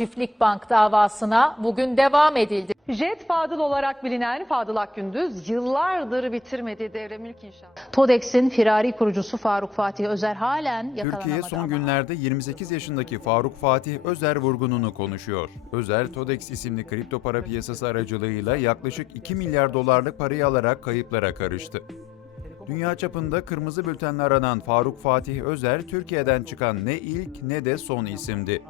Çiftlik Bank davasına bugün devam edildi. Jet Fadıl olarak bilinen Fadıl Akgündüz yıllardır bitirmediği devre mülk inşaatı. TODEX'in firari kurucusu Faruk Fatih Özer halen yakalanamadı. Türkiye son ama- günlerde 28 yaşındaki Faruk Fatih Özer vurgununu konuşuyor. Özer, Todex isimli kripto para piyasası aracılığıyla yaklaşık 2 milyar dolarlık parayı alarak kayıplara karıştı. Dünya çapında kırmızı bültenle aranan Faruk Fatih Özer, Türkiye'den çıkan ne ilk ne de son isimdi.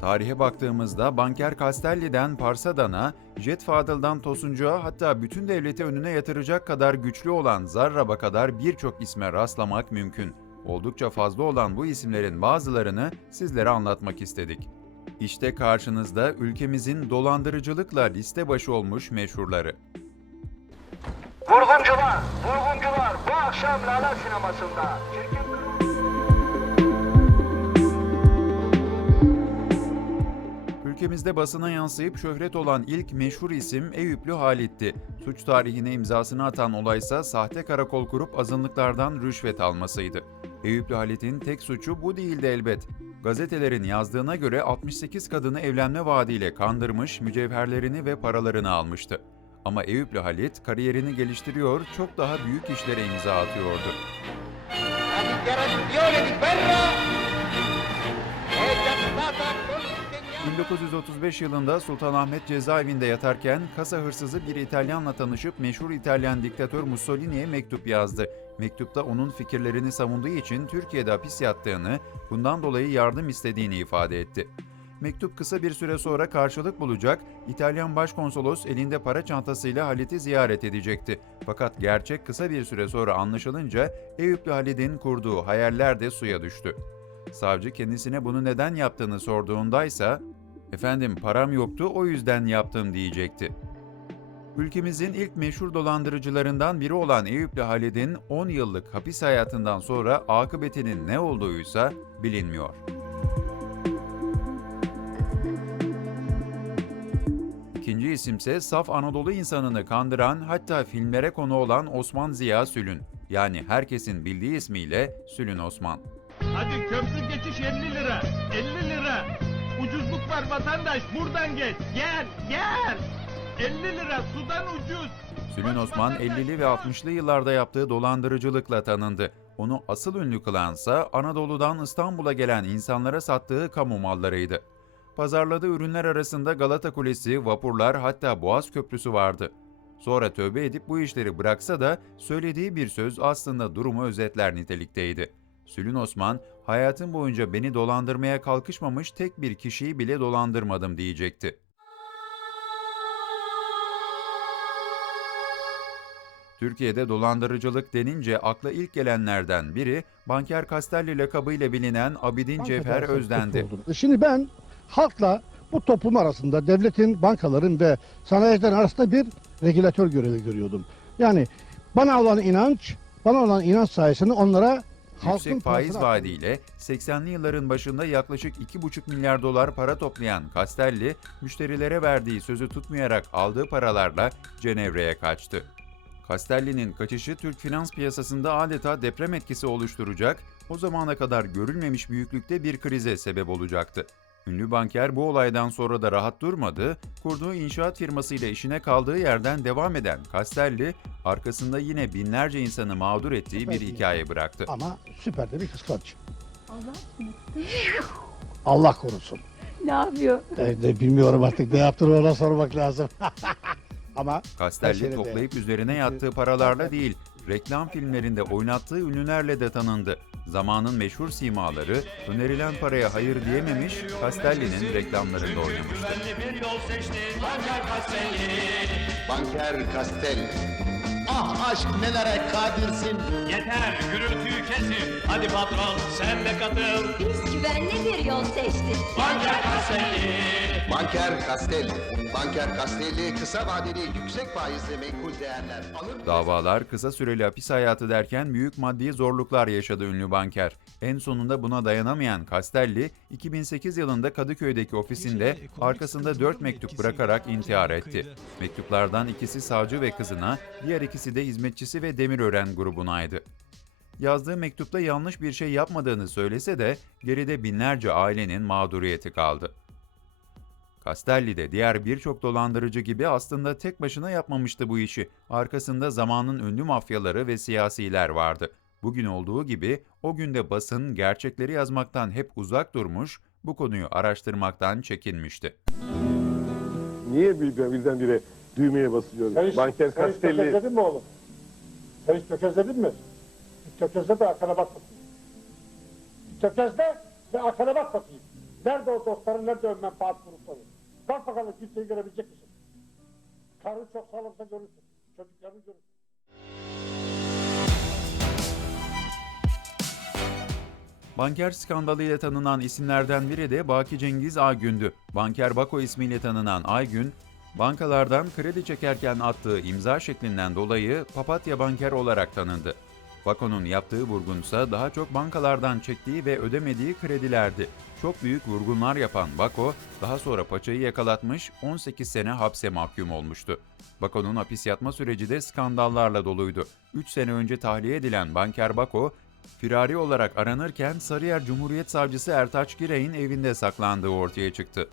Tarihe baktığımızda Banker Castelli'den Parsadan'a, Jet Fadıl'dan Tosuncuğa hatta bütün devleti önüne yatıracak kadar güçlü olan Zarrab'a kadar birçok isme rastlamak mümkün. Oldukça fazla olan bu isimlerin bazılarını sizlere anlatmak istedik. İşte karşınızda ülkemizin dolandırıcılıkla liste başı olmuş meşhurları. Vurguncular, vurguncular bu akşam Lala sinemasında. Çirkin Ülkemizde basına yansıyıp şöhret olan ilk meşhur isim Eyüplü Halit'ti. Suç tarihine imzasını atan olaysa sahte karakol kurup azınlıklardan rüşvet almasıydı. Eyüplü Halit'in tek suçu bu değildi elbet. Gazetelerin yazdığına göre 68 kadını evlenme vaadiyle kandırmış, mücevherlerini ve paralarını almıştı. Ama Eyüplü Halit kariyerini geliştiriyor, çok daha büyük işlere imza atıyordu. 1935 yılında Sultanahmet cezaevinde yatarken kasa hırsızı bir İtalyanla tanışıp meşhur İtalyan diktatör Mussolini'ye mektup yazdı. Mektupta onun fikirlerini savunduğu için Türkiye'de hapis yattığını, bundan dolayı yardım istediğini ifade etti. Mektup kısa bir süre sonra karşılık bulacak, İtalyan başkonsolos elinde para çantasıyla Halit'i ziyaret edecekti. Fakat gerçek kısa bir süre sonra anlaşılınca Eyüplü Halit'in kurduğu hayaller de suya düştü. Savcı kendisine bunu neden yaptığını sorduğunda ise "Efendim param yoktu o yüzden yaptım." diyecekti. Ülkemizin ilk meşhur dolandırıcılarından biri olan Eyüplü Halid'in 10 yıllık hapis hayatından sonra akıbetinin ne olduğuysa bilinmiyor. İkinci isimse saf Anadolu insanını kandıran hatta filmlere konu olan Osman Ziya Sülün. Yani herkesin bildiği ismiyle Sülün Osman. Hadi köprü geçiş 50 lira. 50 lira. Ucuzluk var vatandaş buradan geç. Gel gel. 50 lira sudan ucuz. Sülün Osman 50'li ve 60'lı yıllarda yaptığı dolandırıcılıkla tanındı. Onu asıl ünlü kılansa Anadolu'dan İstanbul'a gelen insanlara sattığı kamu mallarıydı. Pazarladığı ürünler arasında Galata Kulesi, vapurlar hatta Boğaz Köprüsü vardı. Sonra tövbe edip bu işleri bıraksa da söylediği bir söz aslında durumu özetler nitelikteydi. Sülün Osman, hayatım boyunca beni dolandırmaya kalkışmamış tek bir kişiyi bile dolandırmadım diyecekti. Türkiye'de dolandırıcılık denince akla ilk gelenlerden biri Banker Castelli lakabıyla bilinen Abidin Cevher Özden'di. Şimdi ben halkla bu toplum arasında devletin, bankaların ve sanayicilerin arasında bir regülatör görevi görüyordum. Yani bana olan inanç, bana olan inanç sayesinde onlara halkın Yüksek faiz vaadiyle 80'li yılların başında yaklaşık 2,5 milyar dolar para toplayan Castelli, müşterilere verdiği sözü tutmayarak aldığı paralarla Cenevre'ye kaçtı. Castelli'nin kaçışı Türk finans piyasasında adeta deprem etkisi oluşturacak, o zamana kadar görülmemiş büyüklükte bir krize sebep olacaktı. Ünlü banker bu olaydan sonra da rahat durmadı, kurduğu inşaat firmasıyla işine kaldığı yerden devam eden Castelli, arkasında yine binlerce insanı mağdur ettiği bir hikaye bıraktı. Ama süper de bir kıskanç. Allah korusun. Ne yapıyor? E, de bilmiyorum artık ne yaptığını ona sormak lazım. Ama Castelli toplayıp üzerine yattığı paralarla değil, reklam filmlerinde oynattığı ünlülerle de tanındı. Zamanın meşhur simaları önerilen paraya hayır diyememiş, Castelli'nin reklamlarında oynamıştı. Banker Castelli. Ah aşk nelere kadirsin. Yeter gürültüyü kesin. Hadi patron sen de katıl. Biz güvenli bir yol seçtik. Banker Castelli. Banker Castelli. Banker Castelli kısa vadeli yüksek faizli menkul değerler. Alır Davalar, kısa süreli hapis hayatı derken büyük maddi zorluklar yaşadı ünlü banker. En sonunda buna dayanamayan Castelli, 2008 yılında Kadıköy'deki ofisinde arkasında 4 mektup bırakarak intihar etti. Mektuplardan ikisi savcı ve kızına, diğer ikisi de hizmetçisi ve Demirören grubunaydı. Yazdığı mektupta yanlış bir şey yapmadığını söylese de geride binlerce ailenin mağduriyeti kaldı. Castelli de diğer birçok dolandırıcı gibi aslında tek başına yapmamıştı bu işi. Arkasında zamanın ünlü mafyaları ve siyasiler vardı. Bugün olduğu gibi o günde basın gerçekleri yazmaktan hep uzak durmuş, bu konuyu araştırmaktan çekinmişti. Niye birden, birdenbire düğmeye basıyoruz? Banker Castelli tökezledin mi oğlum? Sen hiç tökezledin mi? Bir tökezle de arkana bak bakayım. Bir tökezle ve arkana bak bakayım. Nerede o dostların, nerede o menfaat grupları? Bak bakalım kimseyi görebilecek misin? Karın çok sağlamsa görürsün. Çocuklarını görürsün. Banker skandalıyla tanınan isimlerden biri de Baki Cengiz Aygün'dü. Banker Bako ismiyle tanınan Aygün, bankalardan kredi çekerken attığı imza şeklinden dolayı Papatya Banker olarak tanındı. Bako'nun yaptığı vurgunsa daha çok bankalardan çektiği ve ödemediği kredilerdi. Çok büyük vurgunlar yapan Bako, daha sonra paçayı yakalatmış 18 sene hapse mahkum olmuştu. Bako'nun hapis yatma süreci de skandallarla doluydu. 3 sene önce tahliye edilen Banker Bako, firari olarak aranırken Sarıyer Cumhuriyet Savcısı Ertaç Girey'in evinde saklandığı ortaya çıktı.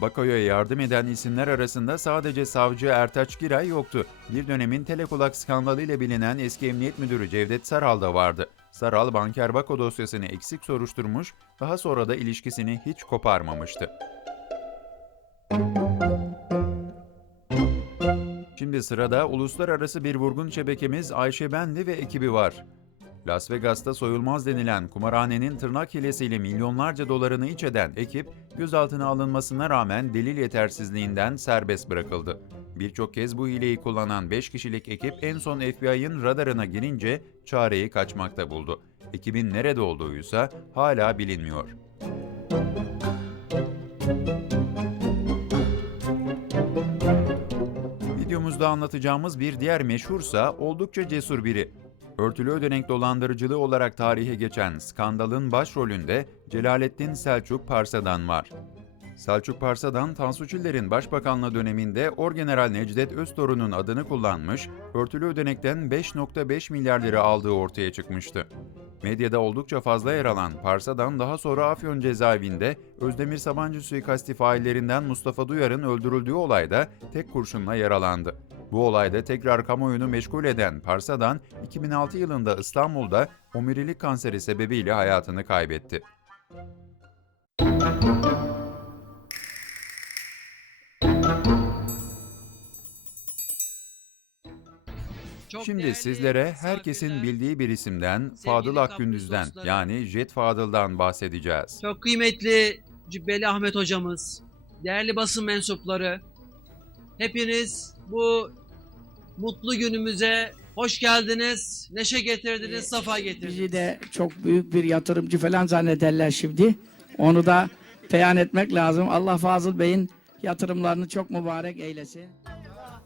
Bako'ya yardım eden isimler arasında sadece savcı Ertaç Giray yoktu. Bir dönemin telekolak skandalı ile bilinen eski emniyet müdürü Cevdet Saral da vardı. Saral, Banker Bako dosyasını eksik soruşturmuş, daha sonra da ilişkisini hiç koparmamıştı. Şimdi sırada uluslararası bir vurgun şebekemiz Ayşe Benli ve ekibi var. Las Vegas'ta soyulmaz denilen kumarhanenin tırnak hilesiyle milyonlarca dolarını iç eden ekip, gözaltına alınmasına rağmen delil yetersizliğinden serbest bırakıldı. Birçok kez bu hileyi kullanan 5 kişilik ekip en son FBI'ın radarına girince çareyi kaçmakta buldu. Ekibin nerede olduğuysa hala bilinmiyor. Videomuzda anlatacağımız bir diğer meşhursa oldukça cesur biri. Örtülü ödenek dolandırıcılığı olarak tarihe geçen skandalın başrolünde Celalettin Selçuk Parsa'dan var. Selçuk Parsa'dan Tansu Çiller'in başbakanlığı döneminde Orgeneral Necdet Öztorun'un adını kullanmış, örtülü ödenekten 5.5 milyar lira aldığı ortaya çıkmıştı. Medyada oldukça fazla yer alan Parsa'dan daha sonra Afyon cezaevinde Özdemir Sabancı suikasti faillerinden Mustafa Duyar'ın öldürüldüğü olayda tek kurşunla yaralandı. Bu olayda tekrar kamuoyunu meşgul eden Parsa'dan 2006 yılında İstanbul'da omurilik kanseri sebebiyle hayatını kaybetti. Şimdi sizlere herkesin bildiği bir isimden Fadıl Akgündüz'den yani Jet Fadıl'dan bahsedeceğiz. Çok kıymetli Cübbeli Ahmet hocamız, değerli basın mensupları, hepiniz bu mutlu günümüze hoş geldiniz, neşe getirdiniz, safa getirdiniz. Bizi de çok büyük bir yatırımcı falan zannederler şimdi. Onu da beyan etmek lazım. Allah Fazıl Bey'in yatırımlarını çok mübarek eylesin.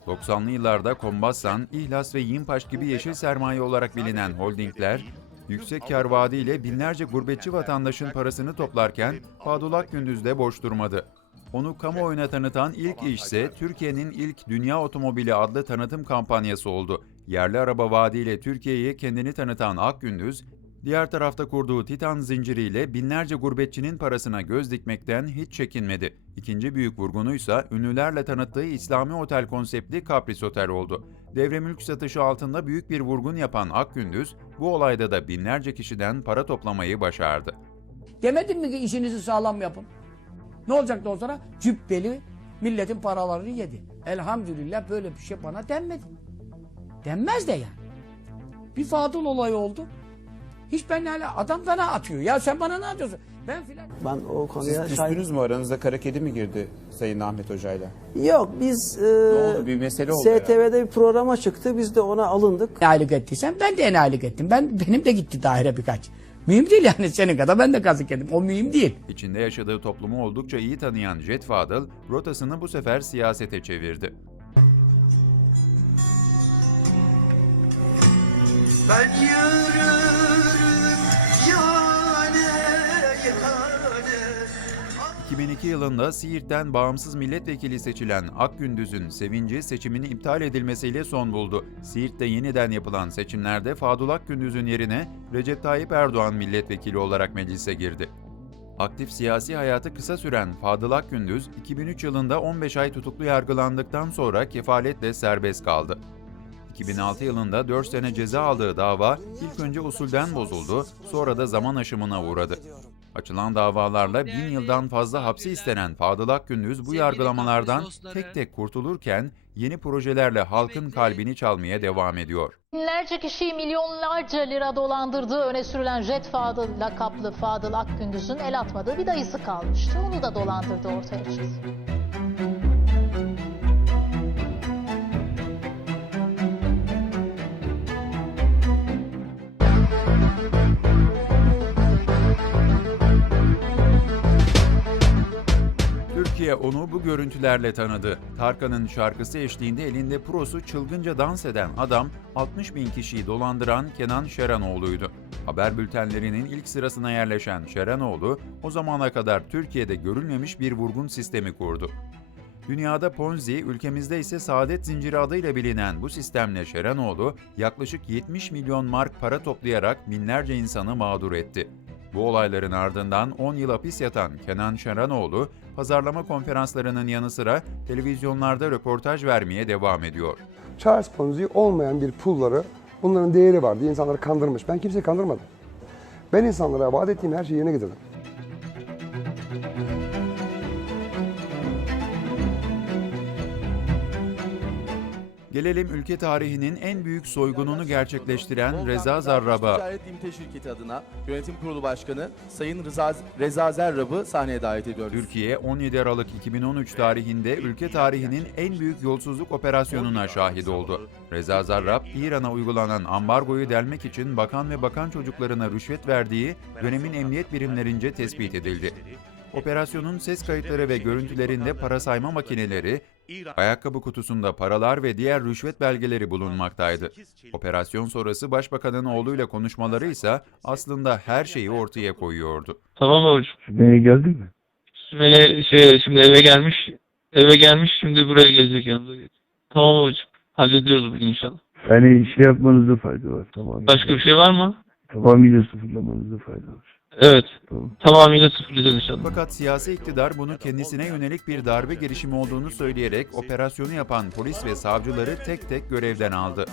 90'lı yıllarda Kombassan, İhlas ve Yimpaş gibi yeşil sermaye olarak bilinen holdingler, yüksek kar vaadiyle binlerce gurbetçi vatandaşın parasını toplarken Fadıl Akgündüz de boş durmadı. Onu kamuoyuna tanıtan ilk işse Türkiye'nin ilk Dünya Otomobili adlı tanıtım kampanyası oldu. Yerli araba vaadiyle Türkiye'ye kendini tanıtan Akgündüz, diğer tarafta kurduğu Titan zinciriyle binlerce gurbetçinin parasına göz dikmekten hiç çekinmedi. İkinci büyük vurgunuysa ünlülerle tanıttığı İslami otel konseptli Kapris Otel oldu. Devre mülk satışı altında büyük bir vurgun yapan Akgündüz, bu olayda da binlerce kişiden para toplamayı başardı. Demedim mi ki işinizi sağlam yapın? Ne olacaktı o sonra? Cübbeli milletin paralarını yedi. Elhamdülillah böyle bir şey bana denmedi. Denmez de yani. Bir Fadıl olayı oldu. Hiç ben hala adam bana atıyor. Ya sen bana ne atıyorsun? Ben filan. Ben o konuya Siz küstünüz mü? Aranızda kara kedi mi girdi Sayın Ahmet Hoca'yla? Yok biz e, oldu? Bir mesele oldu STV'de bir programa çıktı. Biz de ona alındık. Enayilik ettiysen ben de enayilik ettim. Ben, benim de gitti daire birkaç. Mühim değil yani senin kadar ben de kazık yedim. O mühim değil. İçinde yaşadığı toplumu oldukça iyi tanıyan Jet Fadıl, rotasını bu sefer siyasete çevirdi. Ben yürürüm 2002 yılında Siirt'ten bağımsız milletvekili seçilen Akgündüz'ün sevinci seçimini iptal edilmesiyle son buldu. Siirt'te yeniden yapılan seçimlerde Fadıl Akgündüz'ün yerine Recep Tayyip Erdoğan milletvekili olarak meclise girdi. Aktif siyasi hayatı kısa süren Fadıl Akgündüz, 2003 yılında 15 ay tutuklu yargılandıktan sonra kefaletle serbest kaldı. 2006 yılında 4 sene ceza aldığı dava ilk önce usulden bozuldu, sonra da zaman aşımına uğradı. Açılan davalarla bin yıldan fazla hapsi istenen Fadıl Akgündüz bu yargılamalardan tek tek kurtulurken yeni projelerle halkın kalbini çalmaya devam ediyor. Binlerce kişiyi milyonlarca lira dolandırdığı öne sürülen Jet Fadıl lakaplı Fadıl Akgündüz'ün el atmadığı bir dayısı kalmıştı. Onu da dolandırdı ortaya çıktı. Türkiye onu bu görüntülerle tanıdı. Tarkan'ın şarkısı eşliğinde elinde prosu çılgınca dans eden adam 60 bin kişiyi dolandıran Kenan Şeranoğlu'ydu. Haber bültenlerinin ilk sırasına yerleşen Şeranoğlu o zamana kadar Türkiye'de görülmemiş bir vurgun sistemi kurdu. Dünyada Ponzi, ülkemizde ise Saadet Zinciri adıyla bilinen bu sistemle Şeranoğlu yaklaşık 70 milyon mark para toplayarak binlerce insanı mağdur etti. Bu olayların ardından 10 yıl hapis yatan Kenan Şeranoğlu, pazarlama konferanslarının yanı sıra televizyonlarda röportaj vermeye devam ediyor. Charles Ponzi olmayan bir pulları, bunların değeri var diye insanları kandırmış. Ben kimseyi kandırmadım. Ben insanlara vaat ettiğim her şeyi yerine getirdim. Gelelim ülke tarihinin en büyük soygununu gerçekleştiren Reza Zarrab'a. Ticaret İmte Şirketi adına Yönetim Kurulu Başkanı Sayın Rıza, Reza Zerrab'ı sahneye davet ediyoruz. Türkiye 17 Aralık 2013 tarihinde ülke tarihinin en büyük yolsuzluk operasyonuna şahit oldu. Reza Zarrab, İran'a uygulanan ambargoyu delmek için bakan ve bakan çocuklarına rüşvet verdiği dönemin emniyet birimlerince tespit edildi. Operasyonun ses kayıtları ve görüntülerinde para sayma makineleri, ayakkabı kutusunda paralar ve diğer rüşvet belgeleri bulunmaktaydı. Operasyon sonrası başbakanın oğluyla konuşmaları ise aslında her şeyi ortaya koyuyordu. Tamam babacığım. Sümeyye geldi mi? Sümeyye şey, şimdi eve gelmiş. Eve gelmiş şimdi buraya gelecek yanında. Tamam babacığım. Hallediyoruz bugün inşallah. Yani şey yapmanızda fayda var. Tamam. Başka bir şey var mı? Tamamıyla sıfırlamanızda fayda var. Evet. Tamam. Tamamıyla sıfırlayacağız inşallah. Fakat siyasi iktidar bunu kendisine yönelik bir darbe girişimi olduğunu söyleyerek operasyonu yapan polis ve savcıları tek tek görevden aldı.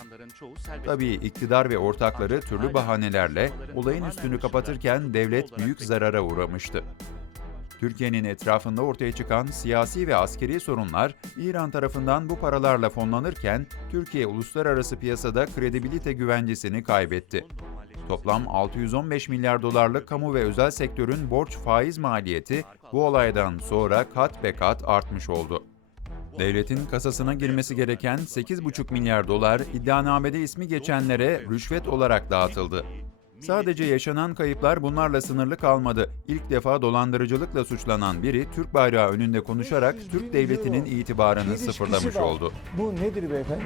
Tabii iktidar ve ortakları türlü bahanelerle olayın üstünü kapatırken devlet büyük zarara uğramıştı. Türkiye'nin etrafında ortaya çıkan siyasi ve askeri sorunlar İran tarafından bu paralarla fonlanırken Türkiye uluslararası piyasada kredibilite güvencesini kaybetti. Toplam 615 milyar dolarlık kamu ve özel sektörün borç faiz maliyeti bu olaydan sonra kat be kat artmış oldu. Devletin kasasına girmesi gereken 8,5 milyar dolar iddianamede ismi geçenlere rüşvet olarak dağıtıldı. Sadece yaşanan kayıplar bunlarla sınırlı kalmadı. İlk defa dolandırıcılıkla suçlanan biri Türk bayrağı önünde konuşarak Türk devletinin itibarını sıfırlamış oldu. Bu nedir beyefendi?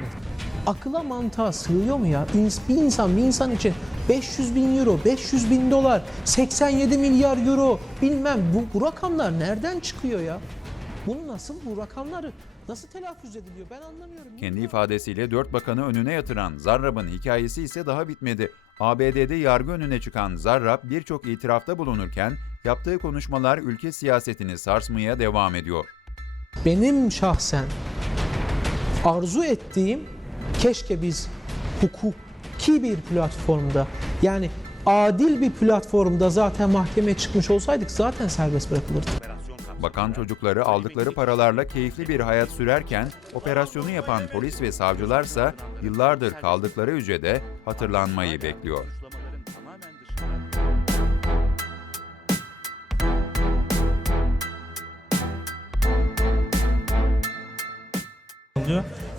Akıla mantığa sığıyor mu ya? Bir insan bir insan için 500 bin euro, 500 bin dolar, 87 milyar euro bilmem bu, bu rakamlar nereden çıkıyor ya? Bunu nasıl bu rakamları nasıl telaffuz ediliyor ben anlamıyorum. Kendi ifadesiyle dört bakanı önüne yatıran Zarrab'ın hikayesi ise daha bitmedi. ABD'de yargı önüne çıkan Zarrab birçok itirafta bulunurken yaptığı konuşmalar ülke siyasetini sarsmaya devam ediyor. Benim şahsen arzu ettiğim keşke biz hukuki bir platformda yani adil bir platformda zaten mahkemeye çıkmış olsaydık zaten serbest bırakılırdı. Bakan çocukları aldıkları paralarla keyifli bir hayat sürerken operasyonu yapan polis ve savcılarsa yıllardır kaldıkları hücrede hatırlanmayı bekliyor.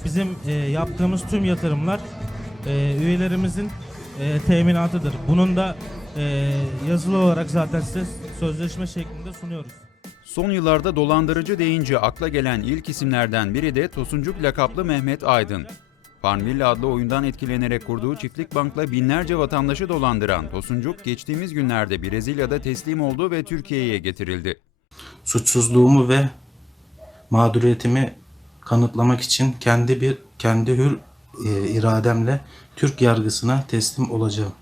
Bizim e, yaptığımız tüm yatırımlar e, üyelerimizin e, teminatıdır. Bunun da e, yazılı olarak zaten size sözleşme şeklinde sunuyoruz. Son yıllarda dolandırıcı deyince akla gelen ilk isimlerden biri de Tosuncuk lakaplı Mehmet Aydın. Farmville adlı oyundan etkilenerek kurduğu çiftlik bankla binlerce vatandaşı dolandıran Tosuncuk geçtiğimiz günlerde Brezilya'da teslim oldu ve Türkiye'ye getirildi. suçsuzluğumu ve mağduriyetimi kanıtlamak için kendi bir kendi hür e, irademle Türk yargısına teslim olacağım.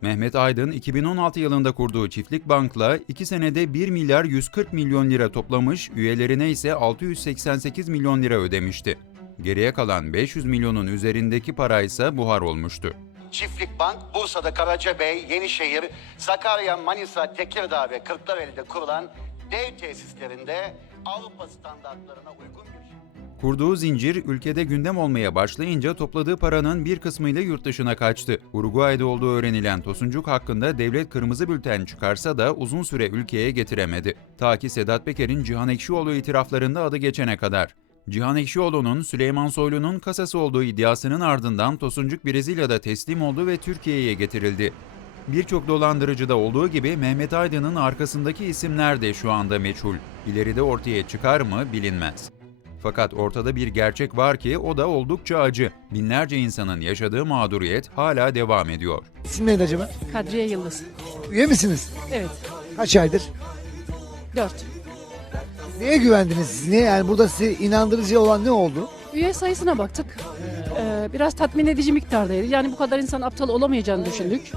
Mehmet Aydın 2016 yılında kurduğu Çiftlik Bank'la 2 senede 1 milyar 140 milyon lira toplamış, üyelerine ise 688 milyon lira ödemişti. Geriye kalan 500 milyonun üzerindeki para ise buhar olmuştu. Çiftlik Bank, Bursa'da Karacabey, Yenişehir, Sakarya, Manisa, Tekirdağ ve Kırklareli'de kurulan dev tesislerinde Avrupa standartlarına uygun bir Kurduğu zincir ülkede gündem olmaya başlayınca topladığı paranın bir kısmıyla yurt dışına kaçtı. Uruguay'da olduğu öğrenilen Tosuncuk hakkında devlet kırmızı bülten çıkarsa da uzun süre ülkeye getiremedi. Ta ki Sedat Peker'in Cihan Ekşioğlu itiraflarında adı geçene kadar. Cihan Ekşioğlu'nun Süleyman Soylu'nun kasası olduğu iddiasının ardından Tosuncuk Brezilya'da teslim oldu ve Türkiye'ye getirildi. Birçok dolandırıcıda olduğu gibi Mehmet Aydın'ın arkasındaki isimler de şu anda meçhul. İleride ortaya çıkar mı bilinmez. Fakat ortada bir gerçek var ki o da oldukça acı. Binlerce insanın yaşadığı mağduriyet hala devam ediyor. İsim neydi acaba? Kadriye Yıldız. Üye misiniz? Evet. Kaç aydır? 4. Neye güvendiniz siz? Niye? Yani burada size inandırıcı olan ne oldu? Üye sayısına baktık. Ee, biraz tatmin edici miktardaydı. Yani bu kadar insan aptal olamayacağını düşündük.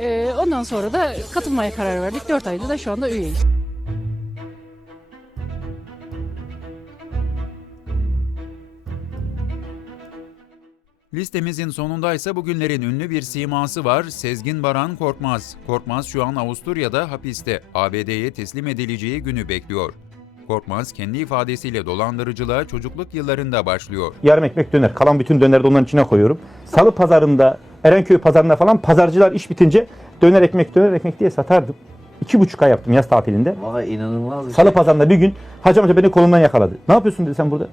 Ee, ondan sonra da katılmaya karar verdik. 4 ayda da şu anda üyeyiz. Listemizin sonundaysa bugünlerin ünlü bir siması var. Sezgin Baran Korkmaz. Korkmaz şu an Avusturya'da hapiste. ABD'ye teslim edileceği günü bekliyor. Korkmaz kendi ifadesiyle dolandırıcılığa çocukluk yıllarında başlıyor. Yarım ekmek döner. Kalan bütün döneri de onların içine koyuyorum. Salı pazarında, Erenköy pazarında falan pazarcılar iş bitince döner ekmek döner ekmek diye satardım. İki buçuk ay yaptım yaz tatilinde. Vay inanılmaz bir Salı şey. pazarında bir gün hacı amca beni kolumdan yakaladı. Ne yapıyorsun dedi sen burada.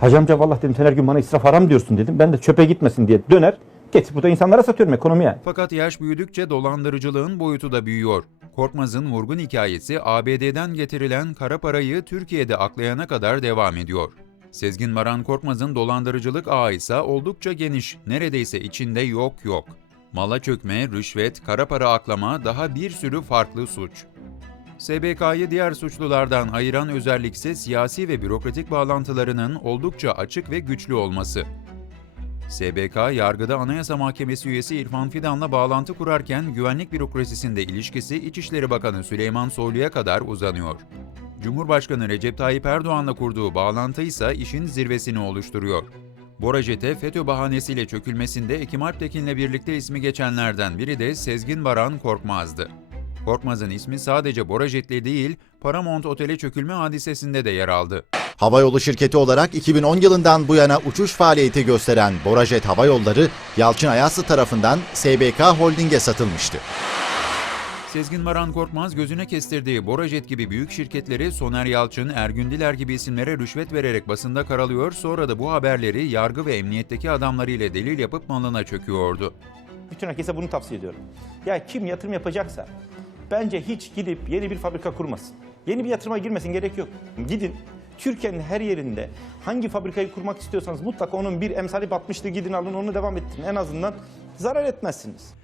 Hacı amca vallahi dedim sen her gün bana israf haram diyorsun dedim. Ben de çöpe gitmesin diye döner getir burada insanlara satıyorum ekonomiye. Fakat yaş büyüdükçe dolandırıcılığın boyutu da büyüyor. Korkmaz'ın vurgun hikayesi ABD'den getirilen kara parayı Türkiye'de aklayana kadar devam ediyor. Sezgin Baran Korkmaz'ın dolandırıcılık ağı ise oldukça geniş, neredeyse içinde yok yok. Mala çökme, rüşvet, kara para aklama daha bir sürü farklı suç. SBK'yı diğer suçlulardan ayıran özellik ise siyasi ve bürokratik bağlantılarının oldukça açık ve güçlü olması. SBK, yargıda Anayasa Mahkemesi üyesi İrfan Fidan'la bağlantı kurarken güvenlik bürokrasisinde ilişkisi İçişleri Bakanı Süleyman Soylu'ya kadar uzanıyor. Cumhurbaşkanı Recep Tayyip Erdoğan'la kurduğu bağlantı ise işin zirvesini oluşturuyor. Borajet'e FETÖ bahanesiyle çökülmesinde Ekim Alptekin'le birlikte ismi geçenlerden biri de Sezgin Baran Korkmaz'dı. Korkmaz'ın ismi sadece Borajet'le değil, Paramount Otel'e çökülme hadisesinde de yer aldı. Havayolu şirketi olarak 2010 yılından bu yana uçuş faaliyeti gösteren Borajet Hava Yolları, Yalçın Ayaslı tarafından SBK Holding'e satılmıştı. Sezgin Baran Korkmaz gözüne kestirdiği Borajet gibi büyük şirketleri Soner Yalçın, Ergün Diler gibi isimlere rüşvet vererek basında karalıyor, sonra da bu haberleri yargı ve emniyetteki adamlarıyla delil yapıp malına çöküyordu. Bütün herkese bunu tavsiye ediyorum. Ya kim yatırım yapacaksa bence hiç gidip yeni bir fabrika kurmasın. Yeni bir yatırıma girmesin gerek yok. Gidin Türkiye'nin her yerinde hangi fabrikayı kurmak istiyorsanız mutlaka onun bir emsali batmıştı gidin alın onu devam ettirin. En azından zarar etmezsiniz.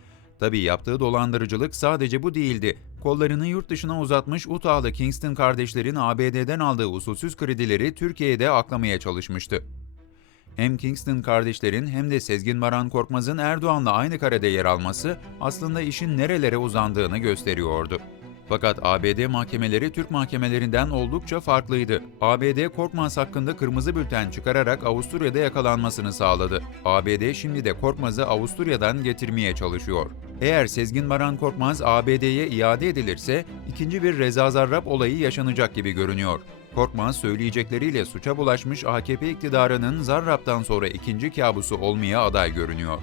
Tabii yaptığı dolandırıcılık sadece bu değildi. Kollarını yurt dışına uzatmış Utah'lı Kingston kardeşlerin ABD'den aldığı usulsüz kredileri Türkiye'de aklamaya çalışmıştı. Hem Kingston kardeşlerin hem de Sezgin Baran Korkmaz'ın Erdoğan'la aynı karede yer alması aslında işin nerelere uzandığını gösteriyordu. Fakat ABD mahkemeleri Türk mahkemelerinden oldukça farklıydı. ABD Korkmaz hakkında kırmızı bülten çıkararak Avusturya'da yakalanmasını sağladı. ABD şimdi de Korkmaz'ı Avusturya'dan getirmeye çalışıyor. Eğer Sezgin Baran Korkmaz ABD'ye iade edilirse ikinci bir Reza Zarrab olayı yaşanacak gibi görünüyor. Korkmaz söyleyecekleriyle suça bulaşmış AKP iktidarının Zarrab'dan sonra ikinci kabusu olmaya aday görünüyor.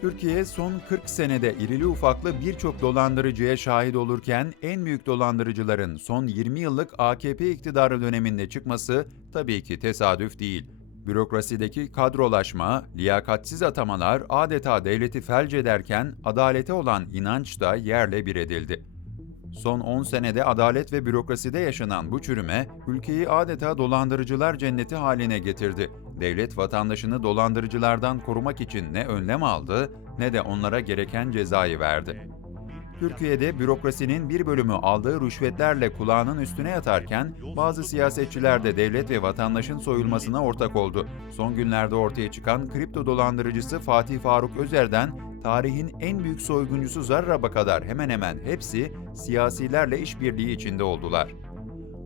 Türkiye son 40 senede irili ufaklı birçok dolandırıcıya şahit olurken en büyük dolandırıcıların son 20 yıllık AKP iktidarı döneminde çıkması tabii ki tesadüf değil. Bürokrasideki kadrolaşma, liyakatsiz atamalar adeta devleti felç ederken adalete olan inanç da yerle bir edildi. Son 10 senede adalet ve bürokraside yaşanan bu çürüme, ülkeyi adeta dolandırıcılar cenneti haline getirdi. Devlet vatandaşını dolandırıcılardan korumak için ne önlem aldı ne de onlara gereken cezayı verdi. Türkiye'de bürokrasinin bir bölümü aldığı rüşvetlerle kulağının üstüne yatarken bazı siyasetçiler de devlet ve vatandaşın soyulmasına ortak oldu. Son günlerde ortaya çıkan kripto dolandırıcısı Fatih Faruk Özer'den tarihin en büyük soyguncusu Zarrab'a kadar hemen hemen hepsi siyasilerle işbirliği içinde oldular.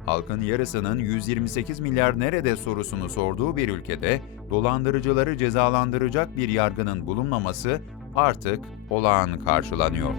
Halkın yarısının 128 milyar nerede sorusunu sorduğu bir ülkede dolandırıcıları cezalandıracak bir yargının bulunmaması artık olağan karşılanıyor.